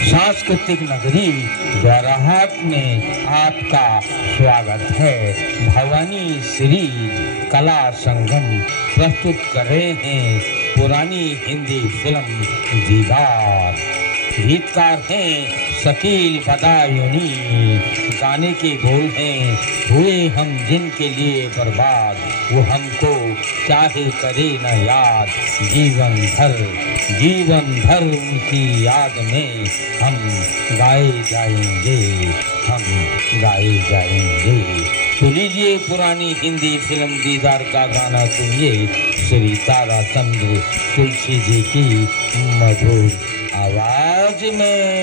सांस्कृतिक नगरी द्वाराहाट में आपका स्वागत है। भवानी श्री कला संगम प्रस्तुत कर रहे हैं पुरानी हिंदी फिल्म दीदार। गीतकार हैं शकील बदायूनी। गाने के बोल हैं हुए हम जिनके लिए बर्बाद, वो हमको चाहे करे न याद। जीवन भर उनकी याद में हम गाए जाएंगे। तो लीजिए पुरानी हिंदी फिल्म दीदार का गाना सुनिए श्री ताराचंद्र तुलसी जी की मधुर आवाज में।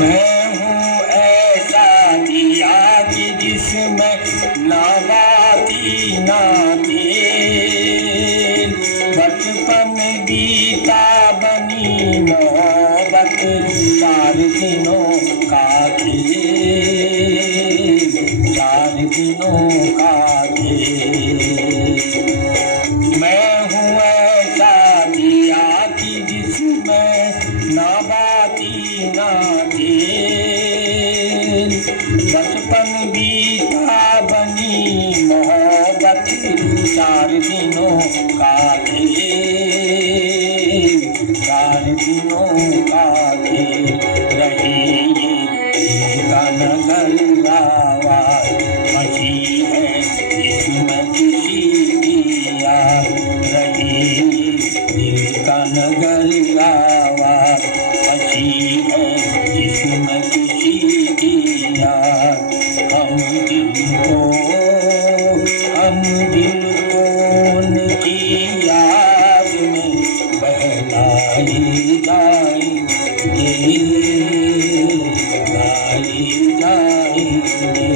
मैं हूँ ऐसा दिया कि जिसमें ना बाती ना तेल, बचपन बीता बनी मोहब्बत 4 दिनों का खेल, 4 दिनों का खेल। मैं हूँ ऐसा दिया कि जिसमें ना बाती ना तेल, बचपन बीता बनी मोहब्बत 4 दिनों का खेल, 4 दिनों का खेल। रही ये का नगर आवाज मची है इसमें किसी की याद, रही दिल का नगर आवाज मची है इसमें किसी की याद। हम दिल को उनकी याद में बहलाई जाएंगे, गाई जाएंगे।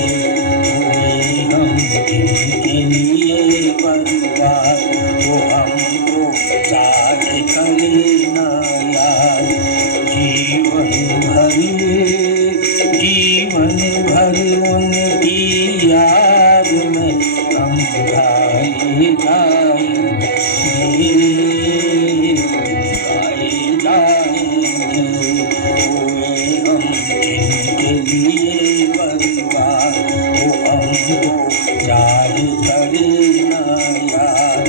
हम जिनके लिए बर्बाद वो हमको चाहे करे ना याद, जीवन भर उनकी याद में हम गाए जाएंगे, गाए जाएंगे। हम जिनके लिए बर्बाद वो हमको चाहे करे ना याद,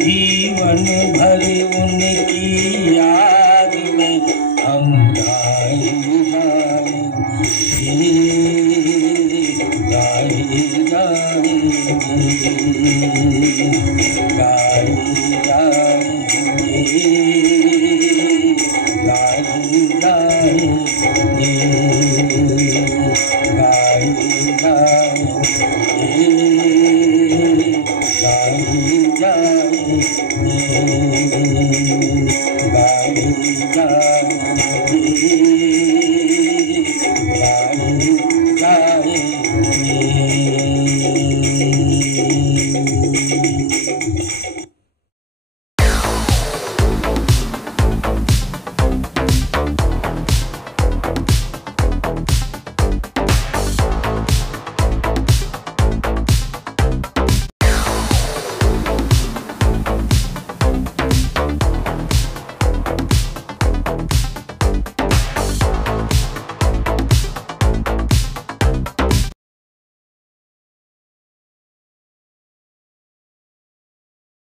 जीवन भर उनकी याद में हम गाए जाएंगे, गाए जाएंगे, गाए जाएंगे, गाए जाएंगे, गाए जाएंगे, गाए जाएंगे, गाए जाएंगे।